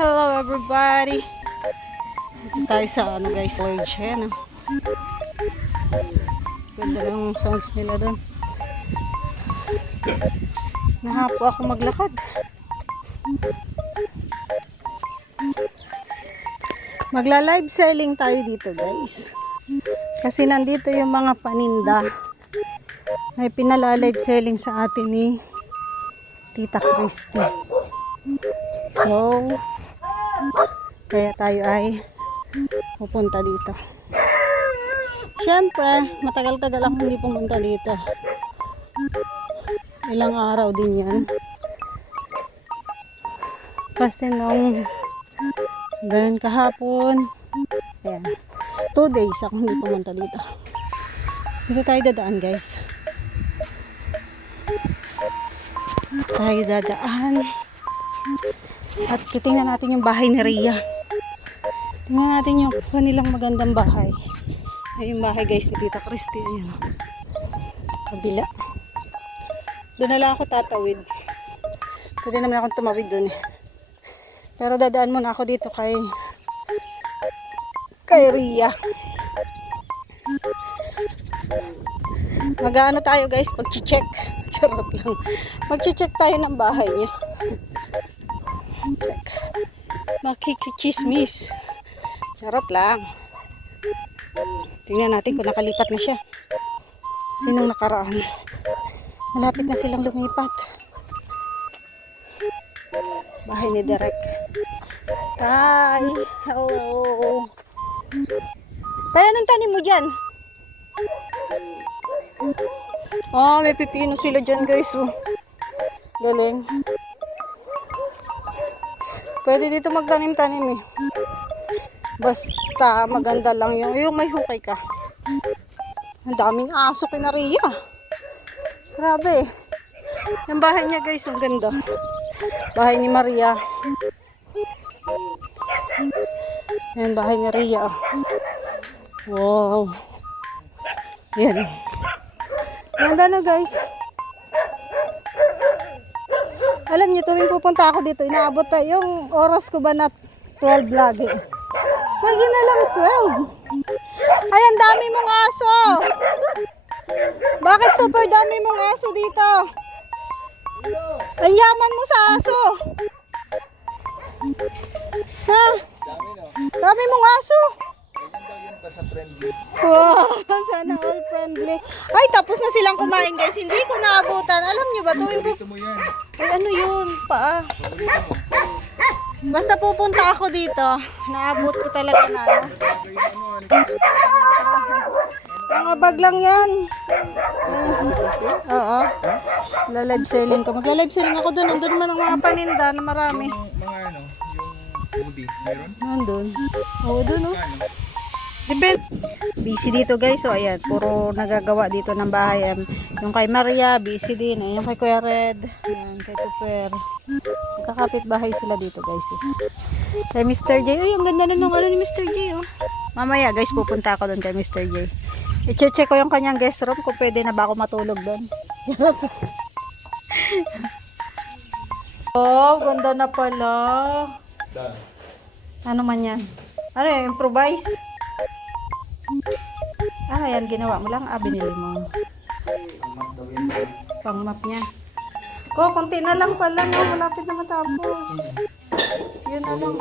Hello everybody. Dito tayo sa guys, lodge. Ayan Ganda ng sounds nila doon. Nahapo ako maglakad. Magla-live selling tayo dito guys. Kasi nandito yung mga paninda. May pinala-live selling sa atin ni Tita Christy. So, kaya tayo ay pupunta dito. Siyempre, matagal-tagal ako hindi pumunta dito. Ilang araw din yan. Kasi nung ganun kahapon, ayan, 2 days ako hindi pumunta dito. Dito tayo dadaan guys. Tayo dadaan. At titingnan natin yung bahay ni Rhea. Tingnan natin yung kanilang magandang bahay. Ay, yung bahay guys ni Tita Christy. Ayan. Kabila. Doon na lang ako tatawid. Pwede naman akong tumawid doon eh. Pero dadaan muna ako dito kay Rhea. Mag-ano tayo guys, pag-check. Charot lang. Mag-check tayo ng bahay niya. Check. Makikichismis. Charot lang. Tingnan natin kung nakalipat na siya. Sinong nakaraan? Malapit na silang lumipat. Bahay ni Derek. Tay! Hello! Tay, anong tanim mo dyan? Oh, may pipino sila dyan guys. Oh. Galing. Pwede dito magtanim-tanim eh. Basta maganda lang yung may hukay ka. Ang daming aso kina Rhea. Grabe. Yung bahay niya guys, ang ganda. Bahay ni Maria. Yan, bahay ni Rhea. Wow. Yan. Ganda na guys. Alam niyo, tuwing pupunta ako dito, inaabot tayo yung oras ko ba na 12 lagi. Lagi na lang 12. Ay, ang dami mong aso. Bakit super dami mong aso dito? Ang yaman mo sa aso. Ha? Dami mong aso. Wow, sana all friendly. Ay, tapos na silang kumain guys. Hindi ko naabutan. Alam nyo ba, tuwing ay, ano yun? Paa. Basta pupunta ako dito, naabot ko talaga na ano. Mga bag lang yan. Oo. Live selling ko. Magla-live selling ako doon. Nandun man ang mga paninda na marami. Mga ano, yung movie, meron? Nandun. Oo, doon oh. Depende. Busy dito guys. So ayan, puro nagagawa dito ng bahay. Yung kay Maria, busy din. Yung kay Kuya Red. Ayan, kay Tupper. Magkakapit bahay sila dito guys. Kay Mr. J. Ay, ang ganda na nung ano ni Mr. J. Oh. Mamaya guys, pupunta ako doon kay Mr. J. I-check ko yung kanyang guest room kung pwede na ba ako matulog doon. Oh, ganda na pala. Ano man yan? Ano yung improvise? Ah, yan, ginawa mo lang. Ah, binili mo. Pang map niya. Ko, konti na lang pala. No? Malapit na matapos. Yun na lang.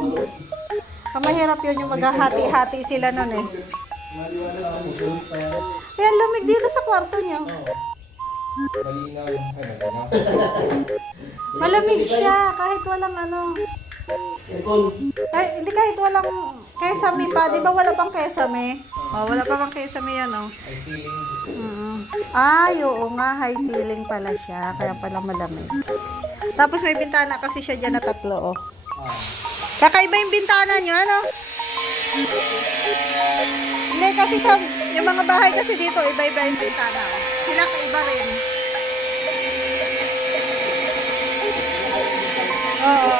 Ang mahirap yun yung maghahati-hati sila nun eh. Ayan, lamig dito sa kwarto niyo. Malamig siya kahit walang ano. Hindi kahit walang kesame pa. Di ba wala pang kesame? Oh, wala pa pang kesame yan oh. Ay, oo nga. High ceiling pala siya. Kaya pala malamig. Tapos may bintana kasi siya dyan na 3 oh. Kakaiba yung bintana nyo, ano? Hindi, kasi sa yung mga bahay kasi dito, iba-iba yung bintana. Oh. Sila kaiba rin. Oo.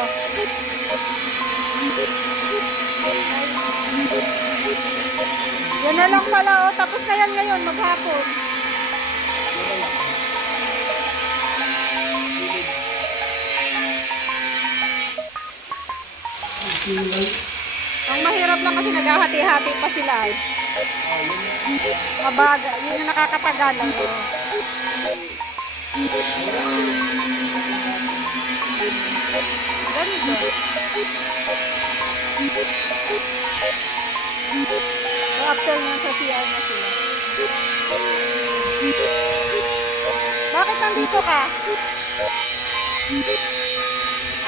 Yan na lang pala, oh. Tapos na yan ngayon, maghapon. Ang mahirap lang kasi naghahati-hati pa sila eh. Mabaga, yun yung nakakatagal lang. Ganito. So after nyan sa CR na sila. Bakit nandito ka?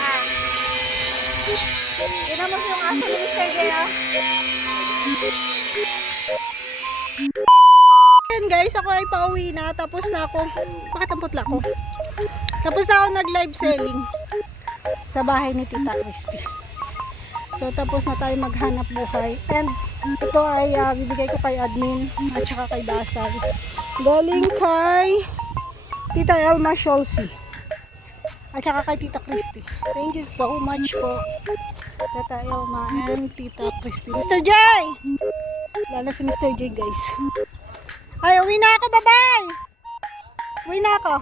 Ah. Ginamos yung aso ni Mr. Gaya. Ayan guys, ako ay pauwi na. Tapos na ako. Bakit ang putla ko? Tapos na ako nag-live selling sa bahay ni Tita Christy. So tapos na tayo maghanap buhay. And ito ay bibigay ko kay admin at saka kay Dasal. Galing kay Tita Elma Scholzi. At saka kay Tita Christy. Thank you so much po. Tita Elma and Tita Christy. Mr. J! Lala si Mr. J guys. Ay, uwi na ako. Bye-bye! Uwi na ako.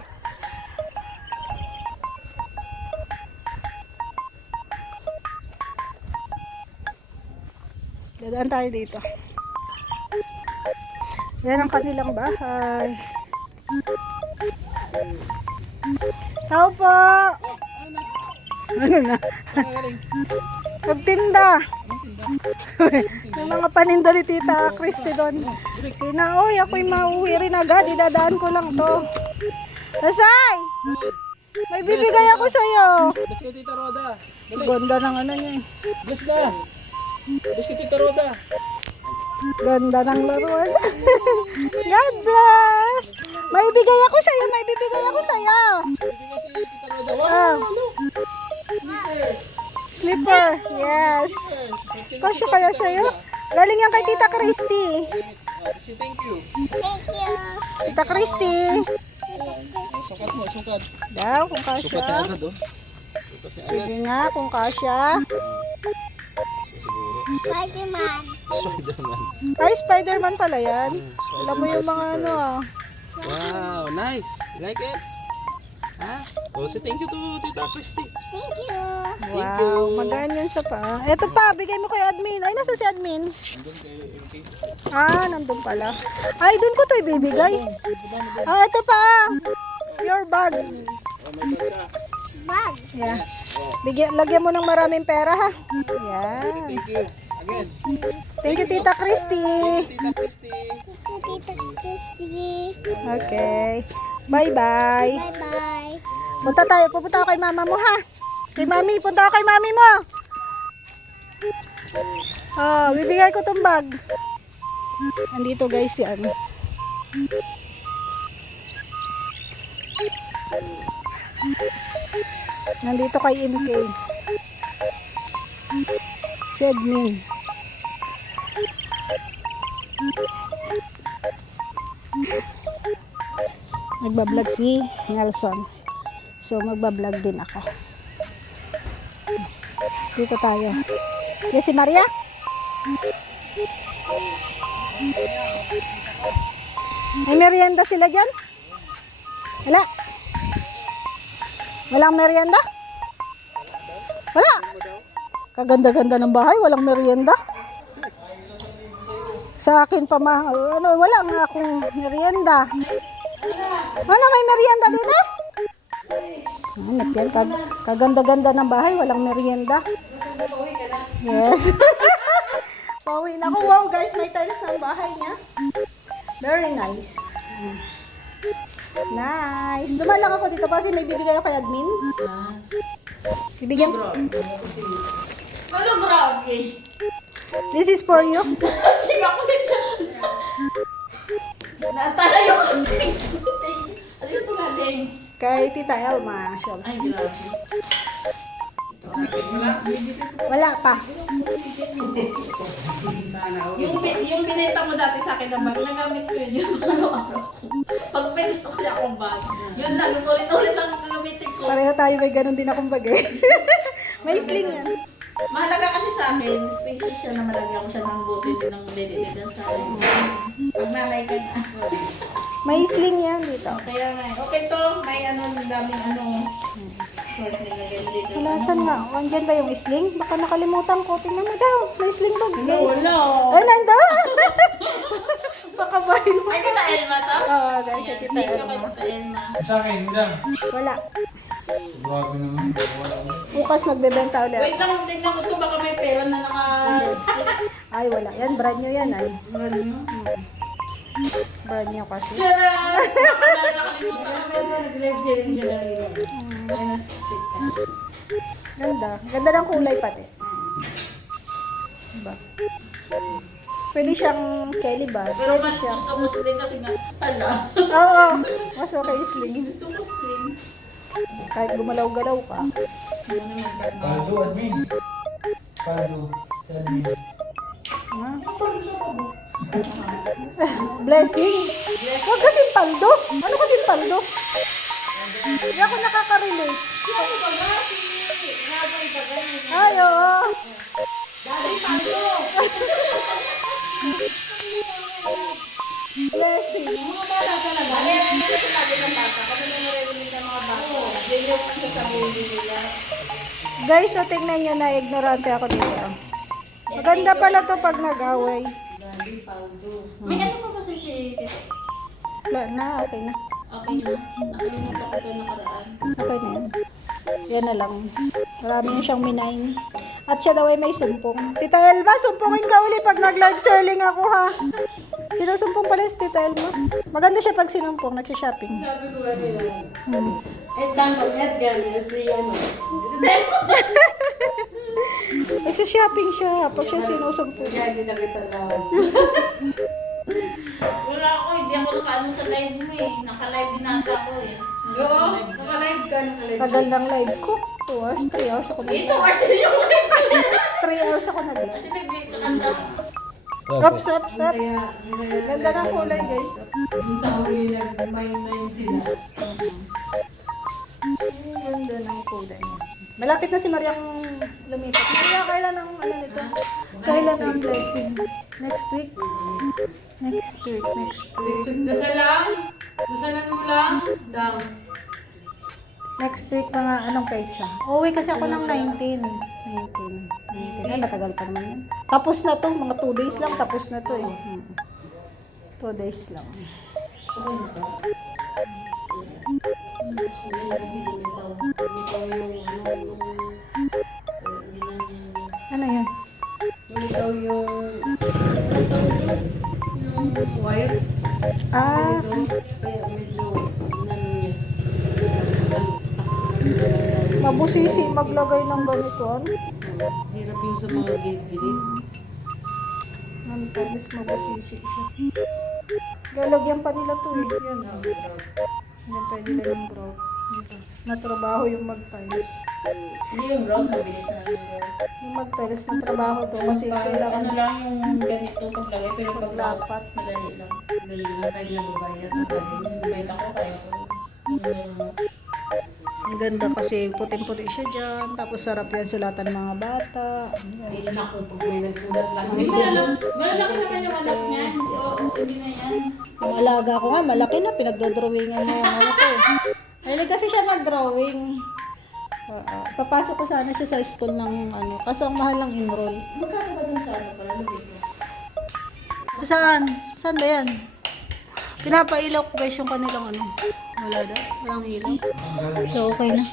Dadaan tayo dito. Yan ang kanilang bahay. Tao po! Ano na? Magtinda! May mga paninda ni Tita Christy doon. Tina, oy, ako'y mauwi rin agad. Idadaan ko lang to. Nasay! May bibigay ako sa'yo. Bus ka, Tita Roda. Ganda ng ano niya eh. Bus na. Bus ka, Tita Roda. Ganda ng laruan. God bless! May bibigay ako sa'yo. May bibigay ako sa'yo. Bibigay si Tita Roda. Ah. Wow, look. Slipper. Yes. Kasya kaya sa'yo? Galing yan kay Tita Christy. Thank you. Tita Christy. Sukat mo, sukat. Daw, kung Sukat niya kasya. agad, oh. Sukat niya agad. Sige nga, kung kasya. Spider-Man. Spider-Man. Ay, Spider-Man pala yan. Alam mo yung mga ano ah. Wow, nice. You like it? Ha? Oh, say thank you to Tita Christy. Thank you. Wow, magaan yun siya pa. Eto pa, bigay mo kay admin. Ay, nasa si admin? Ah, nandun pala. Ay, dun ko to ibibigay. Ah, eto pa. Your bag. Bag. Yeah. Lagyan mo ng maraming pera ha. Yan. Thank you. Again. Thank you, Tita Christy. Tita Christy. Tita Christy. Okay. Bye-bye. Bye-bye. Pupunta ako kay mama mo ha. Kay mami, punta ako kay mami mo. Oh, bibigay ko tong bag. Andito guys si ano. Nandito kay MK. Si admin. Nagbablog si Nelson. So magbablog din ako. Dito tayo. Yes, si Maria? May merienda sila dyan? Wala? Walang merienda? Wala? Kaganda-ganda ng bahay, walang merienda. Sa akin pa wala nga akong merienda. Ano, may merienda dito? Hanap yan, kaganda-ganda ng bahay, walang merienda. Yes. Pauwi na ako. Wow guys, may tiles ng bahay niya. Very nice. Nice. Dumalang ako dito kasi may bibigay ako kay admin. Bibigyan. Ano grabe? This is for you. Ching ako rin siya. Naantala yung ching. Ano yung galing? Kay Tita Elma. Ay, grabe. Wala pa. Yung binenta mo dati sa akin ng bag, nagamit ko yun yung araw-araw ko. Pag may gusto ko siya akong bag, yun lang, yung ulit-ulit lang gagamitin ko. Pareho tayo, may ganun din akong bag eh. May sling yan. Mahalaga kasi sa akin, spacious siya na malagyan ko siya ng buti din ng dede-dede sa akin. Pag nanay ka na. May sling yan dito. Kaya nga, okay to, may ano, daming ano. nilagay dito. Wala, saan nga? Andyan ba yung sling? Baka nakalimutan ko. Tingnan mo daw. May sling bag. Wala. Ay, nandun! Baka ba yun? Ay, Tita Elma to? Oo, guys. Ayan, Tita thank you kay Elma. Tita Elma. Sa akin, madam. Wala. Grabe naman. Wala ko. Bukas magbebenta ulit. Wait lang, tignan ko to. Baka may pera na naka-siksik. Ay, wala. Yan, brand new yan. Ay. Brand new kasi. Tara! Nakalimutan ko. Nag-live selling sila rin. Ay, nasiksik ka. Ganda. Ganda ng kulay pati. Diba? Pwede siyang Kelly ba? Pero Pwede mas siya. gusto ko slim kasi nga, hala. Oo. Mas okay sling. Gusto ko slim. Kahit gumalaw-galaw ka. Ano naman Paldo, admin. Paldo, admin. Ha? Blessing. Huwag kasing paldo. Ano kasing paldo? Hindi ako nakaka-relate. Ano ba ba? Nabay ba ganun? Ay, oo. Dali paldo! Blessing. Mga bata talaga. Meron nila sinabi ng bata. Kami na naririnig ng mga bata. Yan yung sasabihin nila. Guys, so tingnan nyo na ignorante ako dito. Maganda pala to pag nag-away. Dali paldo. May ano pa ba si Tito? Wala na, okay na. Okay na. Nakalimutan ko pa nakaraan. Okay na yan. Yan na lang. Marami na siyang minain. At siya daw ay may sumpong. Tita Elma, sumpungin ka uli pag nag-live selling ako ha. Sinusumpong pala si Tita Elma. Maganda siya pag sinumpong, nagsha-shopping. Sabi ko ba nila? Hmm. Tanggap net ganyan si ano. Nagsha-shopping siya pag siya sinusumpong. Hindi na kita lang. Wala ako, hindi ako nakaano sa live mo eh. Naka-live din nata ako eh. Oo, naka-live ka. Tagal ng live ko. 2 hours, 3 hours ako 8 nag-live. hours na yung live. 3 hours ako nag-live. Kasi nag-live ka kanta. Ups, ups, ups. Ganda ng kulay guys. Yung sa huli nag-main sila. Ganda ng kulay niya. Malapit na si Mariang lumipat. Maria, kailan ang ano nito? Kailan ang blessing? Next week? Next week. Dasalan mo lang. Down. Next week mga anong pecha? Uwi kasi ako ng 19. 19. Ay, matagal pa naman yan. Tapos na to. Mga 2 days lang. Tapos na to eh. 2 days lang. Okay na ka. Kasi lumitaw Ano yun? yung wire. Ah, Kaya medyo mabusisi maglagay ng ganito. hirap yung sa mga gilid. Mantalis mabusisi siya. Lalagyan pa nila to eh. Yan ah. Nilagay nila ng grout. Dito. Matrabaho yung mag-tiles. Hindi yung road, mabilis na yung road. Yung mag-tiles matrabaho to kasi kailangan Ano lang yung ganito paglagay, pero pag Paglapat. madali lang. Madali lang, kahit nababayad. Madali. Yung ko, kaya ko. ang ganda kasi puting-puti siya dyan. Tapos sarap yan sulatan ng mga bata. Hindi na ako pag may nagsulat lang. Hindi malalaki naman yung anak niya. Hindi na yan. Yung alaga ko nga, malaki na. Pinagdodrawingan niya yung ano ko eh. Ayun kasi siya mag-drawing. Papasok ko sana siya sa school ng ano. Kaso ang mahal ng enroll. Magkano ba dun sa ano pala? Lubito? Saan? Saan ba yan? Pinapailaw ko guys yung kanilang ano. Wala daw. Walang ilaw. So okay na.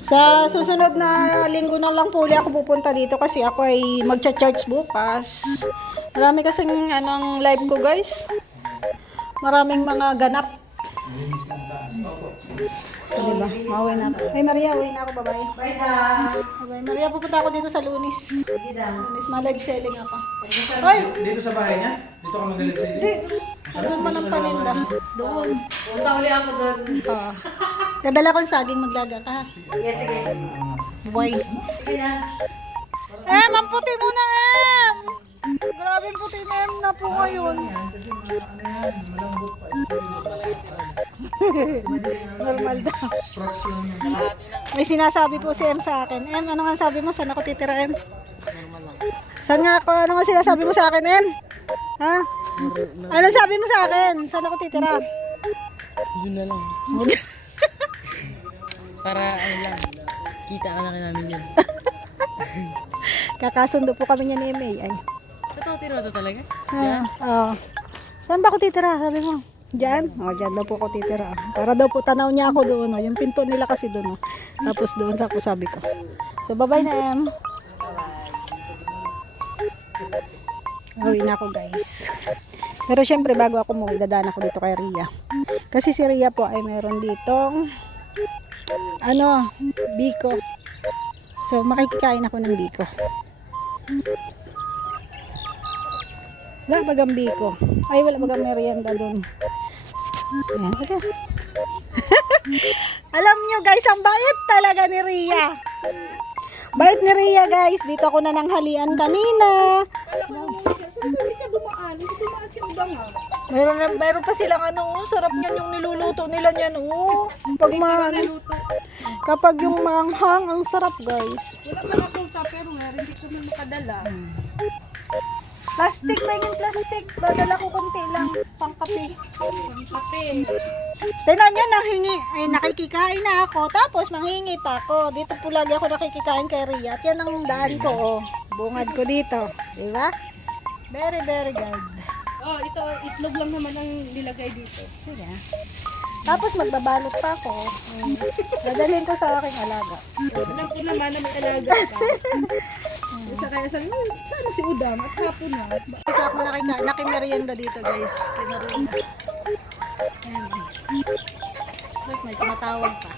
Sa susunod na linggo na lang po ulit ako pupunta dito kasi ako ay magcha-charge bukas. Marami kasing anong live ko guys. Maraming mga ganap. Diba? Mauwi na ako. Hey Maria, uwi na ako. Bye-bye. Bye da! Bye-bye. Maria, pupunta ako dito sa Lunis. Sige da. Lunis, ma-live selling ako. Ay! Dito sa bahay niya? Dito ka magalit sa Hindi. Doon man ang paninda. Doon. Punta ulit ako doon. Dadala ko yung saging maglaga ka. ha? Sige, sige. Bye. Sige na. Ang puti mo na, Em! Grabe yung puti na, Em, na po ngayon. Normal daw. May sinasabi po si Em sa akin. Em, ano nga sabi mo? Saan ako titira, Em? Saan nga ako? Ano nga sinasabi mo sa akin, Em? Ha? Ano sabi mo sa akin? Saan ako titira? Yun na lang. Para ano lang, kita ka lang namin yun. Kakasundo po kami niya ni May. Ay. Totoo, tiro to talaga? Saan ba ako titira? Sabi mo. Diyan? Diyan daw po ako titira. Para daw po tanaw niya ako doon. Yung pinto nila kasi doon. Tapos doon sa ako sabi ko. So, bye-bye na, Em. Uwi na ako, guys. Pero syempre, bago ako umuwi, dadaan ako dito kay Ria. Kasi si Ria po ay meron ditong biko. So, makikikain ako ng biko. Wala bagang biko. Ay, wala bagang merienda doon. Ayan, ito. Alam nyo guys, ang bait talaga ni Ria. Bait ni Ria guys. Dito ako na nanghalian kanina. Mayroon pa silang sarap niyan yung niluluto nila niyan. Kapag yung manghang, ang sarap guys. Wala pa na pero meron dito na nakadala. Plastic ba yung plastic? Dadala ko konti lang, pang kape. Tignan nyo, nanghingi. Ay, nakikikain na ako. Tapos, manghingi pa ako. Dito po lagi ako nakikikain kay Ria. At yan ang daan ko, Bungad ko dito. Diba? Very, very good. Ito, itlog lang naman ang nilagay dito. Sige. Tapos, magbabalot pa ako. Dadalhin ko sa aking alaga. Alam ko naman na may alaga ka. Isa kaya sabi, sana si Udam at hapon na. Tapos ako nakimerienda dito guys. Kimerienda. Ayan. Wait, may tumatawag pa.